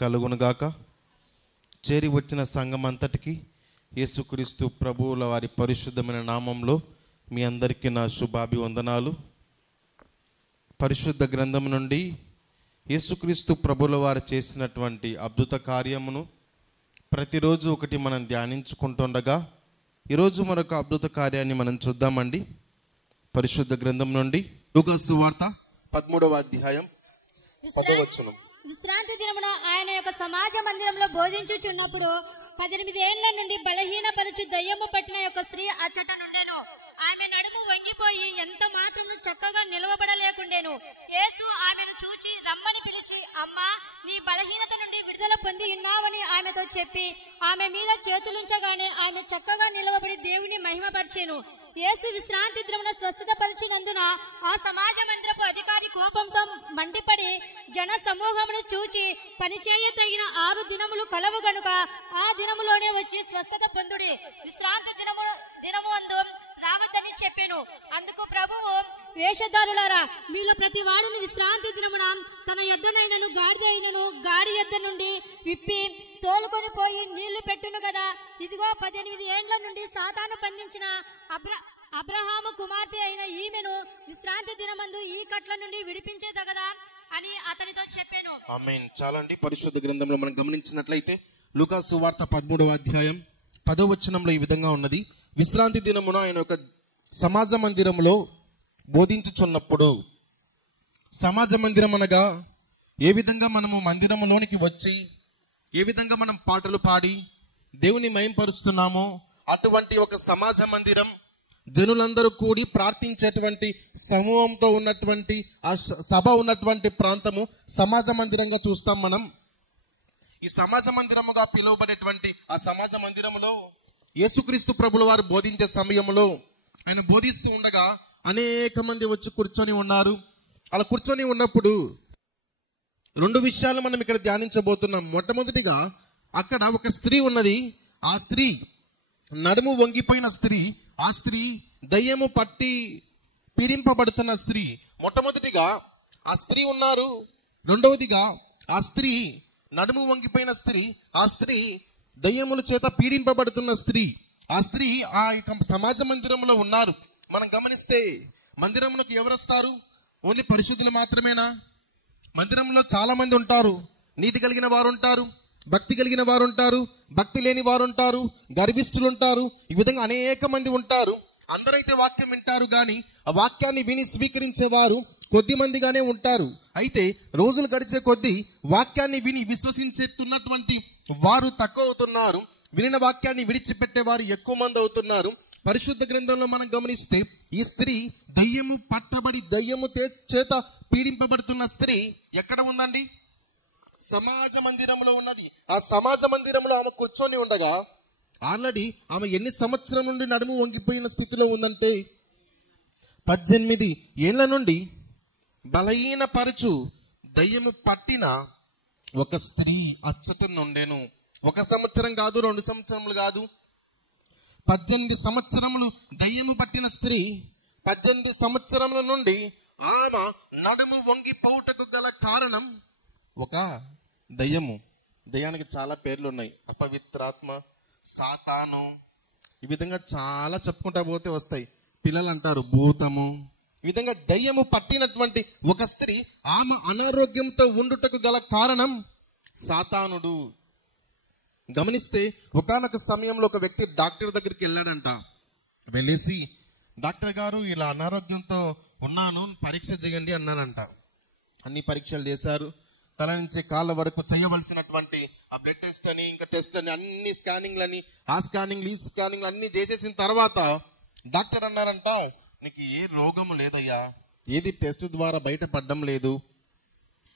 కలుగునుగాక. చేరి వచ్చిన సంఘం అంతటికి యేసుక్రీస్తు ప్రభువుల వారి పరిశుద్ధమైన నామంలో మీ అందరికీ నా శుభాభివందనాలు. పరిశుద్ధ గ్రంథం నుండి యేసుక్రీస్తు ప్రభువుల వారు చేసినటువంటి అద్భుత కార్యమును ప్రతిరోజు ఒకటి మనం ధ్యానించుకుంటుండగా ఈరోజు మరొక అద్భుత కార్యాన్ని మనం చూద్దామండి. పరిశుద్ధ గ్రంథం నుండి లూకా సువార్త 13వ అధ్యాయం 10వ వచనం. విశ్రాంతి దినమున ఆయన యొక్క సమాజ మందిరంలో బోధించుచున్నప్పుడు 18 ఏళ్ల నుండి బలహీనపరచు దయ్యము పట్టిన యొక్క స్త్రీ అచ్చట నుండెను. ఆమె నడుము వంగిపోయి ఎంత మాత్రము చక్కగా నిలవబడలేకుండెను. యేసు ఆమెను చూచి రమ్మని పిలిచి, అమ్మా, నీ బలహీనత నుండి విడుదల పొంది ఉన్నావని ఆమెతో చెప్పి ఆమె మీద చేతులుంచగానే ఆమె చక్కగా నిలవబడి దేవుని మహిమపరిచెను. యేసు విశ్రాంతి దినమున స్వస్థత పరిచినందున ఆ సమాజ మందిరపు అధికారి కోపంతో మండిపడి జన సమూహమును చూచి, పనిచేయ తగిన 6 దినములు కలవు గనుక ఆ దినములోనే వచ్చి స్వస్థత పొందుడి, విశ్రాంతి దినము అందు రావద్దని చెప్పెను. అందుకు ప్రభువు, వేషధారులారా, మీలో ప్రతి వాడిని విశ్రాంతి దినమున తన యొద్దనైనను గాడిద అయినను గాడి యొద్ద నుండి విప్పి తోలుకొని పోయి నీళ్లు పెట్టును కదా. ఇదిగో 18 ఏండ్ల నుండి సాతాను బంధించిన అబ్రహాము కుమార్తె అయిన ఈమెను విశ్రాంతి దినమందు ఈ కట్ల నుండి విడిపించేదగదా అని అతనితో చెప్పాను. ఆమేన్. చాలా అండి. పరిశుద్ధ గ్రంథంలో మనం గమనించినట్లయితే లూకా సువార్త 13వ అధ్యాయం 10వ వచనంలో ఈ విధంగా ఉన్నది. విశ్రాంతి దినమున ఆయన ఒక సమాజ మందిరంలో బోధించుచున్నప్పుడు, సమాజ మందిరం అనగా ఏ విధంగా మనము మందిరంలోనికి వచ్చి ఏ విధంగా మనం పాటలు పాడి దేవుని మహింపరుస్తున్నామో అటువంటి ఒక సమాజ మందిరం, జనులందరూ కూడి ప్రార్థించేటువంటి సమూహంతో ఉన్నటువంటి ఆ సభ ఉన్నటువంటి ప్రాంతము సమాజ మందిరంగా చూస్తాం మనం. ఈ సమాజ మందిరముగా పిలువబడేటువంటి ఆ సమాజ మందిరములో యేసుక్రీస్తు ప్రభుల వారు బోధించే సమయంలో ఆయన బోధిస్తూ ఉండగా అనేక మంది వచ్చి కూర్చొని ఉన్నారు. అలా కూర్చొని ఉన్నప్పుడు 2 విషయాలు మనం ఇక్కడ ధ్యానించబోతున్నాం. మొట్టమొదటిగా అక్కడ ఒక స్త్రీ ఉన్నది. ఆ స్త్రీ నడుము వంగిపోయిన స్త్రీ, ఆ స్త్రీ దయ్యము పట్టి పీడింపబడుతున్న స్త్రీ. మొట్టమొదటిగా ఆ స్త్రీ ఉన్నారు. రెండవదిగా ఆ స్త్రీ నడుము వంగిపోయిన స్త్రీ, ఆ స్త్రీ దయ్యముల చేత పీడింపబడుతున్న స్త్రీ. ఆ స్త్రీ ఆ యొక్క సమాజ మందిరంలో ఉన్నారు. మనం గమనిస్తే మందిరములకు ఎవరు వస్తారు? ఓన్లీ పరిశుద్ధులు మాత్రమేనా? మందిరంలో చాలా మంది ఉంటారు. నీతి కలిగిన వారు ఉంటారు, భక్తి కలిగిన వారు ఉంటారు, భక్తి లేని వారు ఉంటారు, గర్విష్ఠులు ఉంటారు. ఈ విధంగా అనేక మంది ఉంటారు. అందరైతే వాక్యం వింటారు, కానీ ఆ వాక్యాన్ని విని స్వీకరించేవారు కొద్ది మందిగానే ఉంటారు. అయితే రోజులు గడిచే కొద్దీ వాక్యాన్ని విని విశ్వసించేస్తున్నటువంటి వారు తక్కువ అవుతున్నారు. వినిన వాక్యాన్ని విడిచిపెట్టేవారు ఎక్కువ మంది అవుతున్నారు. పరిశుద్ధ గ్రంథంలో మనం గమనిస్తే ఈ స్త్రీ దయ్యము పట్టబడి దయ్యము చేత పీడింపబడుతున్న స్త్రీ ఎక్కడ ఉందండి? సమాజ మందిరంలో ఉన్నది. ఆ సమాజ మందిరంలో ఆమె కూర్చొని ఉండగా ఆల్రెడీ ఆమె ఎన్ని సంవత్సరం నుండి నడుము వంగిపోయిన స్థితిలో ఉందంటే 18 ఏళ్ల నుండి బలహీనపరచు దయ్యము పట్టిన ఒక స్త్రీ అచ్చట నుండెను. 1 సంవత్సరం కాదు, 2 సంవత్సరములు కాదు, 18 సంవత్సరములు దయ్యము పట్టిన స్త్రీ. 18 సంవత్సరముల నుండి ఆమె నడుము వంగిపోవుటకు గల కారణం ఒక దయ్యము. దయ్యానికి చాలా పేర్లు ఉన్నాయి. అపవిత్రాత్మ, సాతాను, ఈ విధంగా చాలా చెప్పుకుంటా పోతే వస్తాయి. పిల్లలు అంటారు భూతము. ఈ విధంగా దయ్యము పట్టినటువంటి ఒక స్త్రీ, ఆమె అనారోగ్యంతో ఉండుటకు గల కారణం సాతానుడు. గమనిస్తే ఒకానొక సమయంలో ఒక వ్యక్తి డాక్టర్ దగ్గరికి వెళ్ళాడంట. వెళ్ళేసి, డాక్టర్ గారు ఇలా అనారోగ్యంతో ఉన్నాను, పరీక్ష చేయండి అన్నానంట. అన్ని పరీక్షలు చేశారు. తల నుంచి కాళ్ళ వరకు చేయవలసినటువంటి ఆ బ్లడ్ టెస్ట్ అని, ఇంకా టెస్ట్ అని, అన్ని స్కానింగ్లని, ఆ స్కానింగ్లు ఈ స్కానింగ్లు అన్ని చేసేసిన తర్వాత డాక్టర్ అన్నారంట, నీకు ఏ రోగము లేదయ్యా, ఏది టెస్ట్ ద్వారా బయటపడడం లేదు,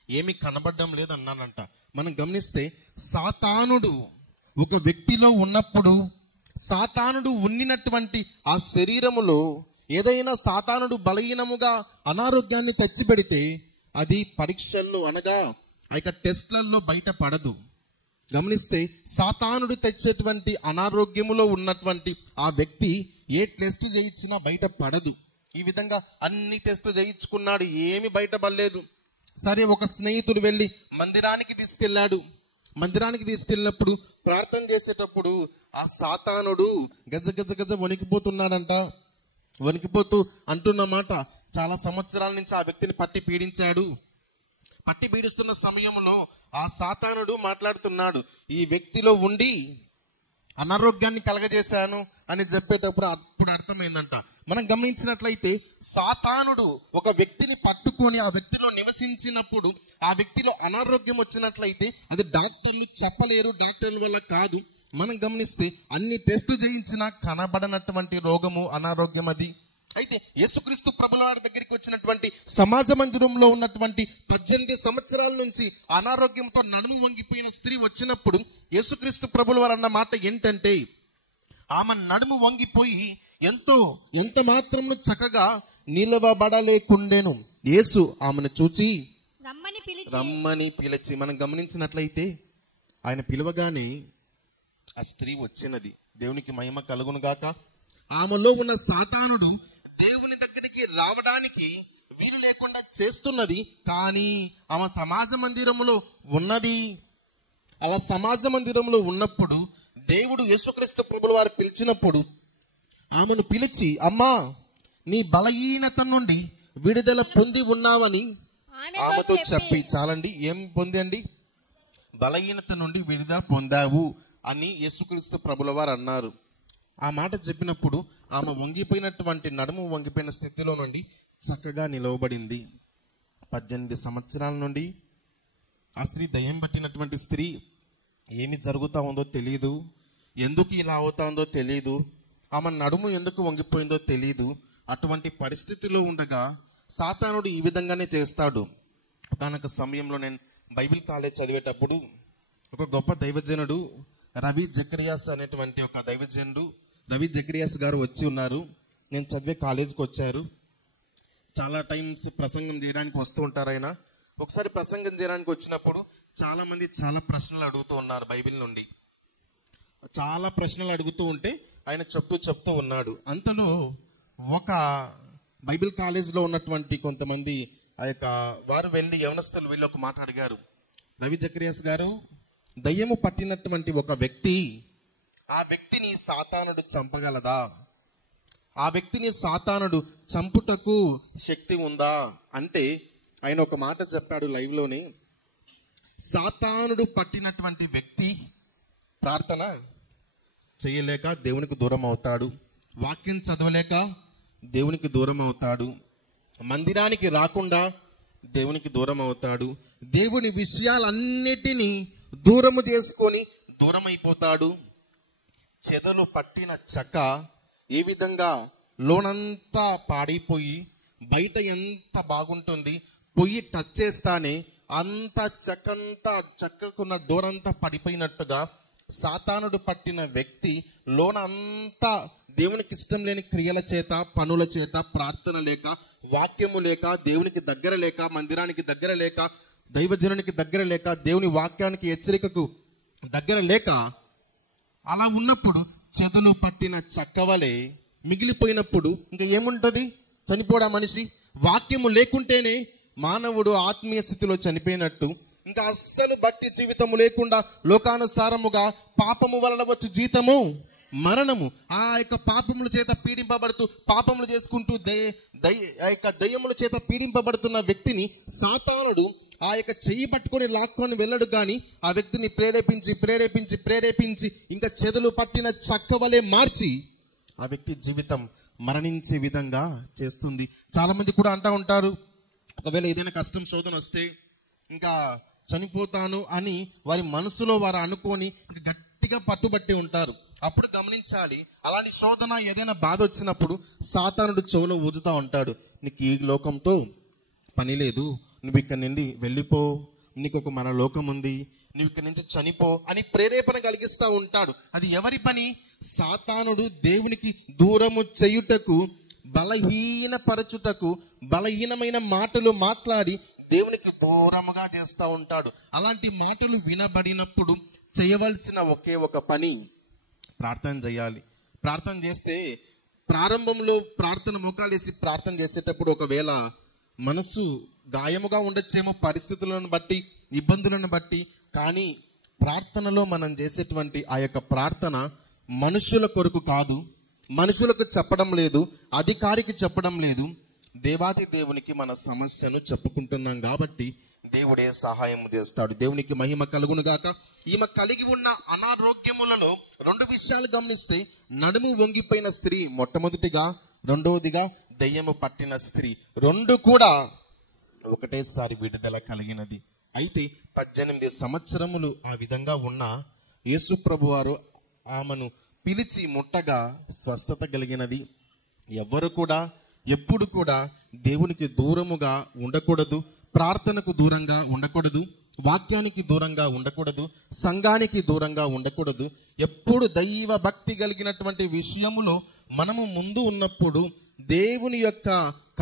ఏమి కనబడడం లేదు అన్నానంట. మనం గమనిస్తే సాతానుడు ఒక వ్యక్తిలో ఉన్నప్పుడు, సాతానుడు ఉండినటువంటి ఆ శరీరములో ఏదైనా సాతానుడు బలహీనముగా అనారోగ్యాన్ని తెచ్చిపెడితే అది పరీక్షల్లో అనగా ఆ యొక్క టెస్ట్లలో బయటపడదు. గమనిస్తే సాతానుడు తెచ్చేటువంటి అనారోగ్యములో ఉన్నటువంటి ఆ వ్యక్తి ఏ టెస్ట్ చేయించినా బయటపడదు. ఈ విధంగా అన్ని టెస్టులు చేయించుకున్నాడు, ఏమి బయటపడలేదు. సరే, ఒక స్నేహితుడు వెళ్ళి మందిరానికి తీసుకెళ్లాడు. మందిరానికి తీసుకెళ్ళినప్పుడు ప్రార్థన చేసేటప్పుడు ఆ సాతానుడు గజ గజ గజ వణికిపోతున్నాడంట. వణికిపోతూ అంటున్నమాట, చాలా సంవత్సరాల నుంచి ఆ వ్యక్తిని పట్టి పీడించాడు. పట్టి పీడిస్తున్న సమయంలో ఆ సాతానుడు మాట్లాడుతున్నాడు, ఈ వ్యక్తిలో ఉండి అనారోగ్యాన్ని కలగజేశాను అని చెప్పేటప్పుడు అప్పుడు అర్థమైందంట. మనం గమనించినట్లయితే సాతానుడు ఒక వ్యక్తిని పట్టుకొని ఆ వ్యక్తిలో నివసించినప్పుడు ఆ వ్యక్తిలో అనారోగ్యం వచ్చినట్లయితే అది డాక్టర్లు చెప్పలేరు, డాక్టర్ల వల్ల కాదు. మనం గమనిస్తే అన్ని టెస్టులు చేయించినా కనబడనటువంటి రోగము అనారోగ్యం అది. అయితే యేసుక్రీస్తు ప్రభుల వారి దగ్గరికి వచ్చినటువంటి సమాజ మందిరంలో ఉన్నటువంటి 18 సంవత్సరాల నుంచి అనారోగ్యంతో నడుము వంగిపోయిన స్త్రీ వచ్చినప్పుడు యేసుక్రీస్తు ప్రభుల వారు అన్న మాట ఏంటంటే, ఆమె నడుము వంగిపోయి ఎంత మాత్రము చక్కగా నిలవబడలేకుండెను. యేసు ఆమెను చూచి రమ్మని పిలిచి, మనం గమనించినట్లయితే ఆయన పిలవగానే ఆ స్త్రీ వచ్చినది. దేవునికి మహిమ కలుగును గాక. ఆమెలో ఉన్న సాతానుడు దేవుని దగ్గరికి రావడానికి వీలు లేకుండా చేస్తున్నది, కానీ ఆమె సమాజ మందిరంలో ఉన్నది. అలా సమాజ మందిరంలో ఉన్నప్పుడు దేవుడు యేసుక్రీస్తు ప్రభుల వారు పిలిచినప్పుడు ఆమెను పిలిచి, అమ్మా నీ బలహీనత నుండి విడుదల పొంది ఉన్నావని ఆమెతో చెప్పి, చాలండి, ఏం పొందండి? బలహీనత నుండి విడుదల పొందావు అని యేసుక్రీస్తు ప్రభుల వారు అన్నారు. ఆ మాట చెప్పినప్పుడు ఆమె వంగిపోయినటువంటి నడుము వంగిపోయిన స్థితిలో నుండి చక్కగా నిలవబడింది. 18 సంవత్సరాల నుండి ఆ స్త్రీ దయ్యం పట్టినటువంటి స్త్రీ, ఏమి జరుగుతా ఉందో తెలియదు, ఎందుకు ఇలా అవుతా ఉందో తెలియదు, ఆమె నడుము ఎందుకు వంగిపోయిందో తెలియదు. అటువంటి పరిస్థితిలో ఉండగా సాతానుడు ఈ విధంగానే చేస్తాడు. ఒకనొక సమయంలో నేను బైబిల్ కాలేజ్ చదివేటప్పుడు ఒక గొప్ప దైవజనుడు రవి జకరియాస్ అనేటువంటి ఒక దైవజనుడు రవి జకరియాస్ గారు వచ్చి ఉన్నారు. నేను చదివే కాలేజీకి వచ్చారు. చాలా టైమ్స్ ప్రసంగం చేయడానికి వస్తూ ఉంటారు ఆయన. ఒకసారి ప్రసంగం చేయడానికి వచ్చినప్పుడు చాలా మంది చాలా ప్రశ్నలు అడుగుతూ ఉన్నారు. బైబిల్ నుండి చాలా ప్రశ్నలు అడుగుతూ ఉంటే ఆయన చెప్తూ ఉన్నాడు. అంతలో ఒక బైబిల్ కాలేజ్లో ఉన్నటువంటి కొంతమంది ఆ యొక్క వారు వెళ్ళి యవనస్తులు వెళ్ళి ఒక మాట అడిగారు, రవి జకరియాస్ గారు, దయ్యము పట్టినటువంటి ఒక వ్యక్తి, ఆ వ్యక్తిని సాతానుడు చంపగలదా? ఆ వ్యక్తిని సాతానుడు చంపుటకు శక్తి ఉందా అంటే ఆయన ఒక మాట చెప్పాడు లైవ్లోని, సాతానుడు పట్టినటువంటి వ్యక్తి ప్రార్థన చేయలేక దేవునికి దూరం అవుతాడు, వాక్యం చదవలేక దేవునికి దూరం అవుతాడు, మందిరానికి రాకుండా దేవునికి దూరం అవుతాడు, దేవుని విషయాలన్నిటినీ దూరము చేసుకొని దూరం అయిపోతాడు. చెదలు పట్టిన చెక్క ఏ విధంగా లోనంతా పాడైపోయి బయట ఎంత బాగుంటుంది, పొయ్యి టచ్ చేస్తానే అంత చెక్కకున్న డోరంతా పడిపోయినట్టుగా సాతానుడు పట్టిన వ్యక్తి లోన అంతా దేవునికి ఇష్టం లేని క్రియల చేత, పనుల చేత, ప్రార్థన లేక, వాక్యము లేక, దేవునికి దగ్గర లేక, మందిరానికి దగ్గర లేక, దైవజనునికి దగ్గర లేక, దేవుని వాక్యానికి హెచ్చరికకు దగ్గర లేక అలా ఉన్నప్పుడు చెదలు పట్టిన చక్కవలే మిగిలిపోయినప్పుడు ఇంకా ఏముంటుంది? చనిపోడా మనిషి? వాక్యము లేకుంటేనే మానవుడు ఆత్మీయ స్థితిలో చనిపోయినట్టు. ఇంకా అస్సలు భక్తి జీవితము లేకుండా లోకానుసారముగా పాపము వలన వచ్చు జీతము మరణము. ఆ యొక్క పాపముల చేత పీడింపబడుతూ పాపములు చేసుకుంటూ ఆ యొక్క దయ్యముల చేత పీడింపబడుతున్న వ్యక్తిని సాతానుడు ఆ యొక్క చెయ్యి పట్టుకొని లాక్కొని వెళ్ళడు, కానీ ఆ వ్యక్తిని ప్రేరేపించి ఇంకా చెదలు పట్టిన చక్కవలే మార్చి ఆ వ్యక్తి జీవితం మరణించే విధంగా చేస్తుంది. చాలా మంది కూడా అంటూ ఉంటారు, ఒకవేళ ఏదైనా కష్టం శోధన వస్తే ఇంకా చనిపోతాను అని వారి మనసులో వారు అనుకొని గట్టిగా పట్టుబట్టి ఉంటారు. అప్పుడు గమనించాలి, అలాంటి శోధన ఏదైనా బాధ వచ్చినప్పుడు సాతానుడు చెవులో ఊదుతూ ఉంటాడు, నీకు ఈ లోకంతో పని లేదు, నువ్వు ఇక్కడ నుండి వెళ్ళిపో, నీకు ఒక మన లోకం ఉంది, నువ్వు ఇక్కడ నుంచి చనిపో అని ప్రేరేపణ కలిగిస్తూ ఉంటాడు. అది ఎవరి పని? సాతానుడు దేవునికి దూరము చేయుటకు, బలహీనపరచుటకు, బలహీనమైన మాటలు మాట్లాడి దేవునికి దూరముగా చేస్తూ ఉంటాడు. అలాంటి మాటలు వినబడినప్పుడు చేయవలసిన ఒకే ఒక పని, ప్రార్థన చేయాలి. ప్రార్థన చేస్తే ప్రారంభంలో ప్రార్థన మోకాలేసి ప్రార్థన చేసేటప్పుడు ఒకవేళ మనసు గాయముగా ఉండొచ్చేమో పరిస్థితులను బట్టి, ఇబ్బందులను బట్టి, కానీ ప్రార్థనలో మనం చేసేటువంటి ఆ యొక్క ప్రార్థన మనుషుల కొరకు కాదు, మనుషులకు చెప్పడం లేదు, అధికారికి చెప్పడం లేదు, దేవాది దేవునికి మన సమస్యను చెప్పుకుంటున్నాం కాబట్టి దేవుడే సహాయం చేస్తాడు. దేవునికి మహిమ కలుగును గాక. ఈమె కలిగి ఉన్న అనారోగ్యములలో 2 విషయాలు గమనిస్తే, నడుము వంగిపోయిన స్త్రీ మొట్టమొదటిగా, రెండవదిగా దెయ్యము పట్టిన స్త్రీ, 2 కూడా ఒకటేసారి విడుదల కలిగినది. అయితే 18 సంవత్సరములు ఆ విధంగా ఉన్న యేసు ప్రభు వారు ఆమెను పిలిచి ముట్టగా స్వస్థత కలిగినది. ఎవరు కూడా ఎప్పుడు కూడా దేవునికి దూరముగా ఉండకూడదు, ప్రార్థనకు దూరంగా ఉండకూడదు, వాక్యానికి దూరంగా ఉండకూడదు, సంఘానికి దూరంగా ఉండకూడదు. ఎప్పుడు దైవ భక్తి కలిగినటువంటి విషయములో మనము ముందు ఉన్నప్పుడు దేవుని యొక్క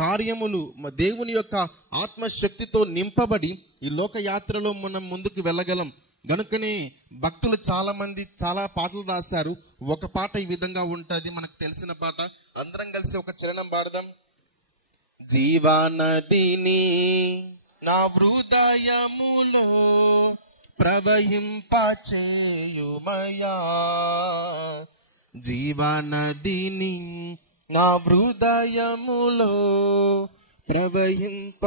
కార్యములు, దేవుని యొక్క ఆత్మశక్తితో నింపబడి ఈ లోకయాత్రలో మనం ముందుకు వెళ్ళగలం. గనుకనే భక్తులు చాలా మంది చాలా పాటలు రాశారు. ఒక పాట ఈ విధంగా ఉంటుంది, మనకు తెలిసిన పాట. అందరం కలిసి ఒక చరణం పాడదాం. జీవనదిని నా హృదయములో ప్రవహింపచేయుమయా, జీవనదిని నా హృదయములో ప్రవహింప.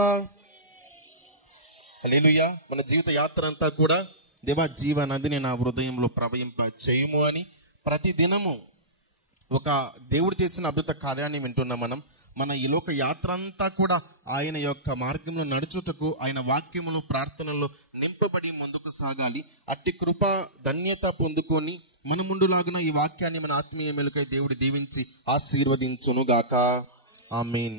హల్లెలూయా. మన జీవిత యాత్ర అంతా కూడా దేవా జీవనదిని నా హృదయంలో ప్రవహింప చేయుము అని ప్రతి దినము ఒక దేవుడు చేసిన అద్భుత కార్యాన్ని వింటున్నాం మనం. మన ఈ లోక యాత్ర అంతా కూడా ఆయన యొక్క మార్గంలో నడుచుటకు, ఆయన వాక్యములో ప్రార్థనలో నింపబడి ముందుకు సాగాలి. అట్టి కృప ధన్యత పొందుకొని మన ముందులాగున ఈ వాక్యాన్ని మన ఆత్మీయ మేలుకై దేవుడు దీవించి ఆశీర్వదించును గాక. ఆమేన్.